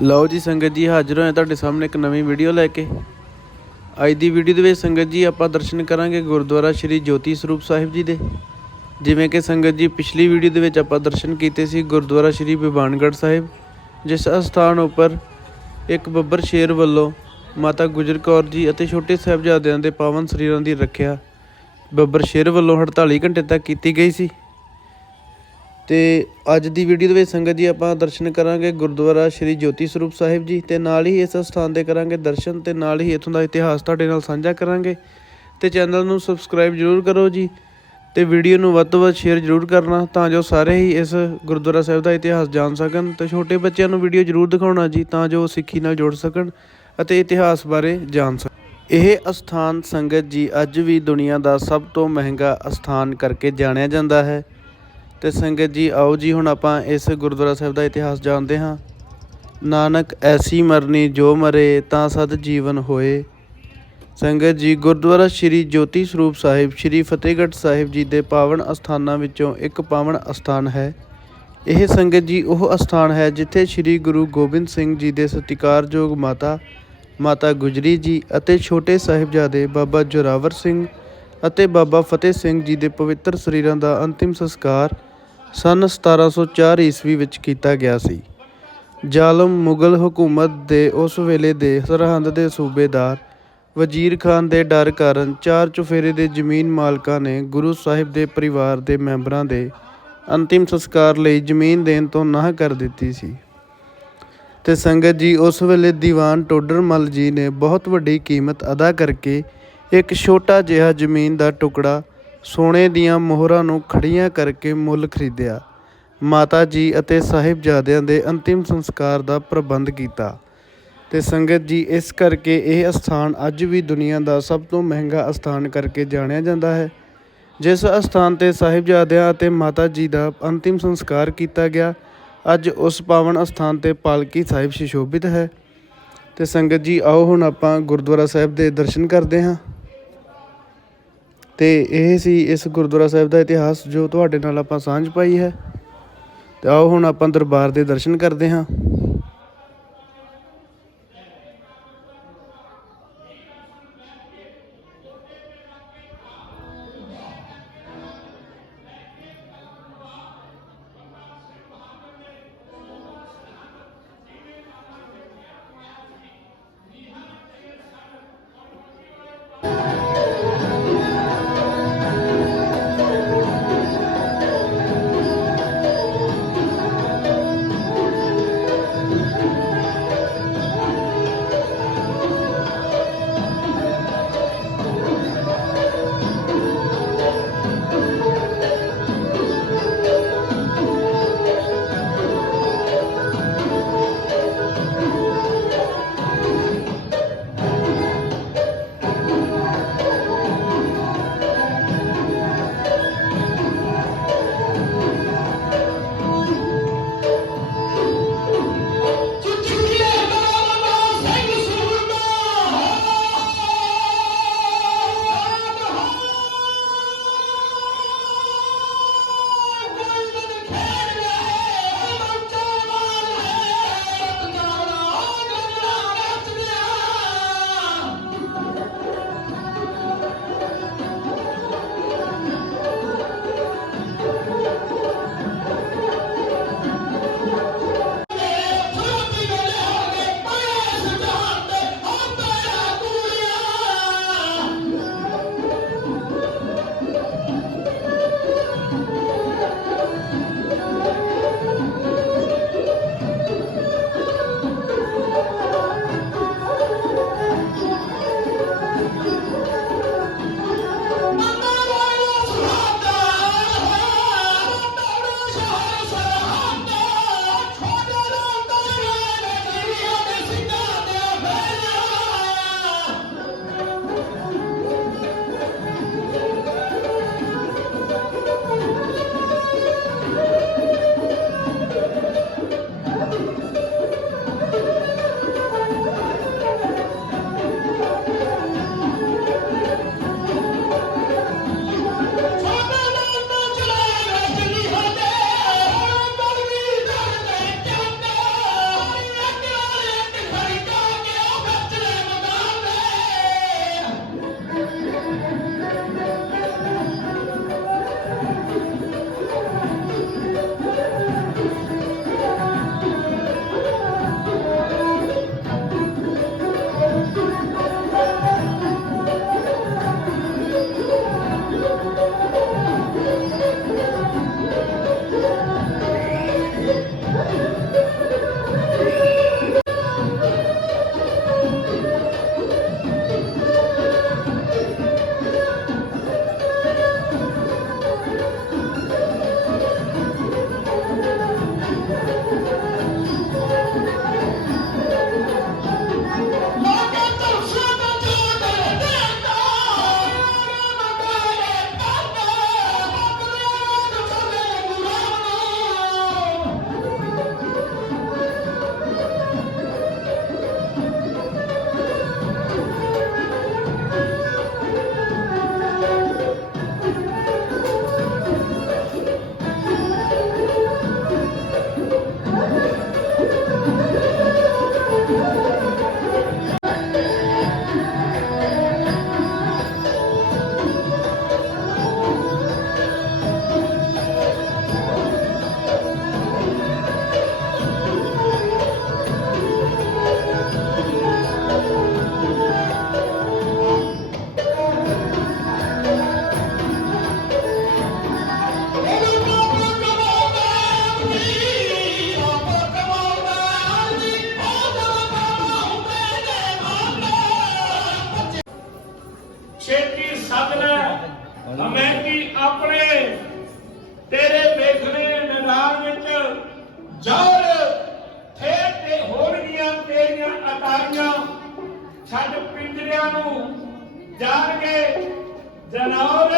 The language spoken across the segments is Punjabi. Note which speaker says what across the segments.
Speaker 1: ਲਓ ਜੀ ਸੰਗਤ ਜੀ ਹਾਜ਼ਰ ਹੋਏ ਤੁਹਾਡੇ ਸਾਹਮਣੇ ਇੱਕ ਨਵੀਂ ਵੀਡੀਓ ਲੈ ਕੇ। ਅੱਜ ਦੀ ਵੀਡੀਓ ਦੇ ਵਿੱਚ ਸੰਗਤ ਜੀ ਆਪਾਂ ਦਰਸ਼ਨ ਕਰਾਂਗੇ ਗੁਰਦੁਆਰਾ ਸ਼੍ਰੀ ਜੋਤੀ ਸਰੂਪ ਸਾਹਿਬ ਜੀ ਦੇ। ਜਿਵੇਂ ਕਿ ਸੰਗਤ ਜੀ ਪਿਛਲੀ ਵੀਡੀਓ ਦੇ ਵਿੱਚ ਆਪਾਂ ਦਰਸ਼ਨ ਕੀਤੇ ਸੀ ਗੁਰਦੁਆਰਾ ਸ਼੍ਰੀ ਬਿਬਾਨਗੜ੍ਹ ਸਾਹਿਬ, ਜਿਸ ਅਸਥਾਨ ਉੱਪਰ ਇੱਕ ਬੱਬਰ ਸ਼ੇਰ ਵੱਲੋਂ ਮਾਤਾ ਗੁਜਰ ਕੌਰ ਜੀ ਅਤੇ ਛੋਟੇ ਸਾਹਿਬਜ਼ਾਦਿਆਂ ਦੇ ਪਾਵਨ ਸਰੀਰਾਂ ਦੀ ਰੱਖਿਆ ਬੱਬਰ ਸ਼ੇਰ ਵੱਲੋਂ 48 ਘੰਟੇ ਤੱਕ ਕੀਤੀ ਗਈ ਸੀ। ਤੇ ਅੱਜ ਦੀ ਵੀਡੀਓ ਦੇ ਵਿੱਚ ਸੰਗਤ ਜੀ ਆਪਾਂ ਦਰਸ਼ਨ ਕਰਾਂਗੇ ਗੁਰਦੁਆਰਾ ਸ਼੍ਰੀ ਜੋਤੀ ਸਰੂਪ ਸਾਹਿਬ ਜੀ ਤੇ ਨਾਲ ਹੀ ਇਸ ਸਥਾਨ ਦੇ ਕਰਾਂਗੇ ਦਰਸ਼ਨ ਤੇ ਨਾਲ ਹੀ ਇਥੋਂ ਦਾ ਇਤਿਹਾਸ ਤੁਹਾਡੇ ਨਾਲ ਸਾਂਝਾ ਕਰਾਂਗੇ ਤੇ ਚੈਨਲ ਨੂੰ ਸਬਸਕ੍ਰਾਈਬ ਜਰੂਰ ਕਰੋ ਜੀ ਤੇ ਵੀਡੀਓ ਨੂੰ ਵੱਧ ਤੋਂ ਵੱਧ ਸ਼ੇਅਰ ਜਰੂਰ ਕਰਨਾ ਤਾਂ ਜੋ ਸਾਰੇ ਹੀ ਇਸ ਗੁਰਦੁਆਰਾ ਸਾਹਿਬ ਦਾ ਇਤਿਹਾਸ ਜਾਣ ਸਕਣ ਤੇ ਛੋਟੇ ਬੱਚਿਆਂ ਨੂੰ ਵੀਡੀਓ ਜਰੂਰ ਦਿਖਾਉਣਾ ਜੀ ਤਾਂ ਜੋ ਉਹ ਸਿੱਖੀ ਨਾਲ ਜੁੜ ਸਕਣ ਅਤੇ ਇਤਿਹਾਸ ਬਾਰੇ ਜਾਣ ਸਕਣ। ਇਹ ਅਸਥਾਨ ਸੰਗਤ ਜੀ ਅੱਜ ਵੀ ਦੁਨੀਆ ਦਾ ਸਭ ਤੋਂ ਮਹਿੰਗਾ ਅਸਥਾਨ ਕਰਕੇ ਜਾਣਿਆ ਜਾਂਦਾ ਹੈ। ਤੇ ਸੰਗਤ ਜੀ, ਆਓ ਜੀ, ਹੁਣ ਆਪਾਂ ਇਸ ਗੁਰਦੁਆਰਾ ਸਾਹਿਬ ਦਾ ਇਤਿਹਾਸ ਜਾਣਦੇ ਹਾਂ। ਨਾਨਕ ਐਸੀ ਮਰਨੀ, ਜੋ ਮਰੇ, ਤਾਂ ਸਦ ਜੀਵਨ ਹੋਏ। ਸੰਗਤ ਜੀ, ਗੁਰਦੁਆਰਾ ਸ਼੍ਰੀ ਜੋਤੀ ਸਰੂਪ ਸਾਹਿਬ, ਸ਼੍ਰੀ ਫਤਿਹਗੜ੍ਹ ਸਾਹਿਬ ਜੀ ਦੇ ਪਾਵਨ ਅਸਥਾਨਾਂ ਵਿੱਚੋਂ ਇੱਕ ਪਾਵਨ ਅਸਥਾਨ ਹੈ। ਇਹ ਸੰਗਤ ਜੀ, ਉਹ ਅਸਥਾਨ ਹੈ ਜਿੱਥੇ ਸ਼੍ਰੀ ਗੁਰੂ ਗੋਬਿੰਦ ਸਿੰਘ ਜੀ ਦੇ ਸਤਿਕਾਰਯੋਗ ਮਾਤਾ ਮਾਤਾ ਗੁਜਰੀ ਜੀ ਅਤੇ ਛੋਟੇ ਸਾਹਿਬਜ਼ਾਦੇ ਬਾਬਾ ਜੋਰਾਵਰ ਸਿੰਘ ਅਤੇ ਬਾਬਾ ਫਤਿਹ ਸਿੰਘ ਜੀ ਦੇ ਪਵਿੱਤਰ ਸਰੀਰਾਂ ਦਾ ਅੰਤਿਮ ਸੰਸਕਾਰ ਸਨ 1704 ਈਸਵੀ ਵਿੱਚ ਕੀਤਾ ਗਿਆ ਸੀ। ਜ਼ਾਲਮ ਮੁਗਲ ਹਕੂਮਤ ਦੇ ਉਸ ਵੇਲੇ ਦੇ ਸਰਹੰਦ ਦੇ ਸੂਬੇਦਾਰ ਵਜ਼ੀਰ ਖਾਨ ਦੇ ਡਰ ਕਾਰਨ ਚਾਰ ਚੁਫੇਰੇ ਦੇ ਜ਼ਮੀਨ ਮਾਲਕਾਂ ਨੇ ਗੁਰੂ ਸਾਹਿਬ ਦੇ ਪਰਿਵਾਰ ਦੇ ਮੈਂਬਰਾਂ ਦੇ ਅੰਤਿਮ ਸੰਸਕਾਰ ਲਈ ਜ਼ਮੀਨ ਦੇਣ ਤੋਂ ਨਾਂਹ ਕਰ ਦਿੱਤੀ ਸੀ। ਤੇ ਸੰਗਤ ਜੀ, ਉਸ ਵੇਲੇ ਦੀਵਾਨ ਟੋਡਰਮਲ ਜੀ ਨੇ ਬਹੁਤ ਵੱਡੀ ਕੀਮਤ ਅਦਾ ਕਰਕੇ ਇੱਕ ਛੋਟਾ ਜਿਹਾ ਜ਼ਮੀਨ ਦਾ ਟੁਕੜਾ ਸੋਨੇ ਦੀਆਂ ਮੋਹਰਾਂ ਨੂੰ ਖੜੀਆਂ ਕਰਕੇ ਮੁੱਲ ਖਰੀਦਿਆ। ਮਾਤਾ ਜੀ ਅਤੇ ਸਾਹਿਬਜ਼ਾਦਿਆਂ ਦੇ ਅੰਤਿਮ ਸੰਸਕਾਰ ਦਾ ਪ੍ਰਬੰਧ ਕੀਤਾ ਤੇ ਸੰਗਤ ਜੀ, ਇਸ ਕਰਕੇ ਇਹ ਅਸਥਾਨ ਅੱਜ ਵੀ ਦੁਨੀਆ ਦਾ ਸਭ ਤੋਂ ਮਹਿੰਗਾ ਅਸਥਾਨ ਕਰਕੇ ਜਾਣਿਆ ਜਾਂਦਾ ਹੈ। ਜਿਸ ਅਸਥਾਨ ਤੇ ਸਾਹਿਬਜ਼ਾਦਿਆਂ ਅਤੇ ਮਾਤਾ ਜੀ ਦਾ ਅੰਤਿਮ ਸੰਸਕਾਰ ਕੀਤਾ ਗਿਆ, ਅੱਜ ਉਸ ਪਾਵਨ ਅਸਥਾਨ ਤੇ ਪਾਲਕੀ ਸਾਹਿਬ ਸ਼ਿਸ਼ੋਭਿਤ ਹੈ। ਤੇ ਸੰਗਤ ਜੀ, ਆਓ ਹੁਣ ਆਪਾਂ ਗੁਰਦੁਆਰਾ ਸਾਹਿਬ ਦੇ ਦਰਸ਼ਨ ਕਰਦੇ ਹਾਂ। ਤੇ ਇਹ ਸੀ ਇਸ ਗੁਰਦੁਆਰਾ ਸਾਹਿਬ ਦਾ ਇਤਿਹਾਸ ਜੋ ਤੁਹਾਡੇ ਨਾਲ ਆਪਾਂ ਸਾਂਝ ਪਾਈ ਹੈ। ਤੇ ਆਓ ਹੁਣ ਆਪਾਂ ਦਰਬਾਰ ਦੇ ਦਰਸ਼ਨ ਕਰਦੇ ਹਾਂ।
Speaker 2: ਹਮੇ ਕੀ ਆਪਣੇ ਤੇਰੇ ਵੇਖਣੇ ਨਦਾਨ ਵਿੱਚ ਜੋਰ ਫੇਰ ਤੇ ਹੋਣਗੀਆਂ ਤੇਰੀਆਂ ਅਟਾਰੀਆਂ। ਛੱਡ ਪਿੰਜਰਿਆਂ ਨੂੰ ਜਾਣਗੇ ਜਨੌਰ,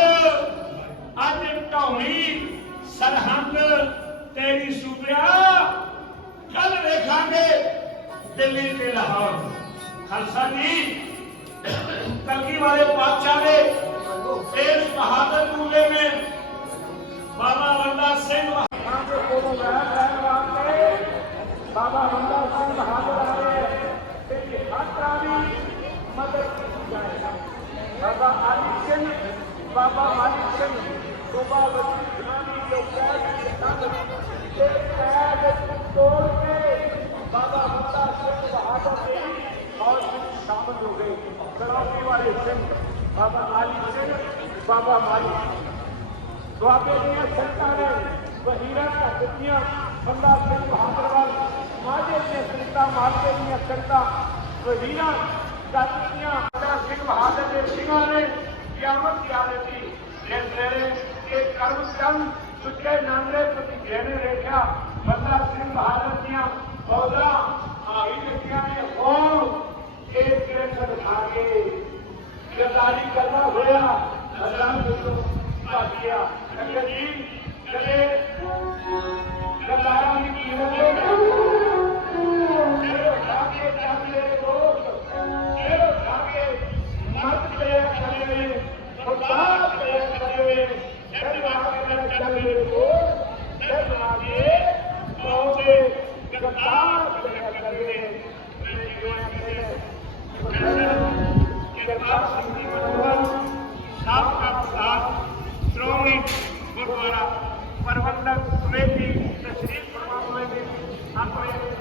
Speaker 2: ਅੱਜ ਢੌਣੀ ਸਰਹੰਦ ਤੇਰੀ ਸੂਬਿਆ। ਕੱਲ ਵੇਖਾਂਗੇ ਦਿੱਲੀ ਤੇ ਲਾਹੌਰ। ਖਾਲਸਾ ਜੀ, ਕਲਗੀ ਵਾਲੇ ਪਾਤਸ਼ਾਹ ਨੇ ਇਸ ਬਹਾਦਰ ਮੂਲੇ ਮੇ ਬਾਬਾ ਬੰਦਾ ਸਿੰਘ ਬਹਾਦਰ ਦੇ ਕੋਲੋਂ ਰਹਿ ਰਹਿਣ ਵਾਸਤੇ ਬਾਬਾ ਬੰਦਾ ਸਿੰਘ ਬਹਾਦਰ ਆਏ ਤੇ ਹਰ ਤਰ੍ਹਾਂ ਦੀ ਮਦਦ ਕੀਤੀ ਜਾਏ ਬਾਬਾ ਆਲੀ ਸਿੰਘ ਬਾਬਾ ਮਾਲੀ ਸਿੰਘ ਗੋਬਾ ਵਸੀ ਖਾਨੀ ਜੋ ਕੈਦ ਸੰਗ ਤੇ ਕੈਦ ਤੋੜ ਕੇ ਬਾਬਾ ਬੰਦਾ ਸਿੰਘ ਬਹਾਦਰ ਦੇ ਔਰ ਸ਼ਾਮਲ ਹੋ ਗਏ ਕੜਾਪੀ ਵਾਲੇ ਸਿੰਘ ਬਾਬਾ ਆਲੀ ਸਿੰਘ ਬਾਬਾ ਮਾਲੀ ਦੁਆਬੇ ਦੀਆਂ ਸੰਤਾਂ ਨੇ ਵਹੀਰਾਂ ਕਰ ਦਿੱਤੀਆਂ ਬੰਦਾ ਸਿੰਘ ਬਹਾਦਰ ਵੱਲ ਮਾਝੇ ਦੀਆਂ ਸੰਤਾਂ ਮਾਝੇ ਦੀਆਂ ਸੰਤਾਂ ਵਹੀਰਾਂ ਕਰ ਦਿੱਤੀਆਂ ਬੰਦਾ ਸਿੰਘ ਬਹਾਦਰ ਦੇ ਸਿੰਘਾਂ ਨੇ ਕਿਆਮਤ ਕੀ ਆਦਤੀ ਜਿਸ ਵੇਲੇ ਇਹ ਕਰਮ ਚੰਦ ਸੁੱਚੇ ਨਾਮਰੇ ਪ੍ਰਤੀ ਨੇ ਵੇਖਿਆ ਬੰਦਾ ਸਿੰਘ ਬਹਾਦਰ ਦੀਆਂ ਫੌਜਾਂ ਆਈ ਦਿੱਤੀਆਂ ਨੇ ਹੋਂ ਇਹ ਕਿਰਤ ਦਿਖਾ ਕੇ ਗਰਦਾਰੀ ਕਰਨਾ ਹੋਇਆ ਅੱਲਾਹ ਨੂੰ ਭਾਗਿਆ ਅੰਗਦ ਜੀ ਕਦੇ ਗਰਦਾਰਾਂ ਦੀ ਕੀਮਤ ਇਹ ਭਾਗੇ ਜਾਂਦੇ ਲੋਕ ਇਹ ਭਾਗੇ ਮਤ ਤੇ ਕਰੇ ਖੁਦਾ ਤੇ ਕਰੇ ਇਹ ਭਾਗੇ ਚੱਲੇ ਲੋਕ ਇਹ ਭਾਗੇ ਕਹੋਗੇ ਗਰਦਾਰ ਤੇ ਕਰੇ ਕਿਰਪਾ ਸਿੰਘ ਦੀ ਮਦਦ ਸਾਬਕਾ ਪ੍ਰਧਾਨ ਸ਼੍ਰੋਮਣੀ ਗੁਰਦੁਆਰਾ ਪ੍ਰਬੰਧਕ ਕਮੇਟੀ ਤਸ਼ਰੀਫ ਫਰਮਾ ਹੋਵੇਗੀ ਆਪਣੇ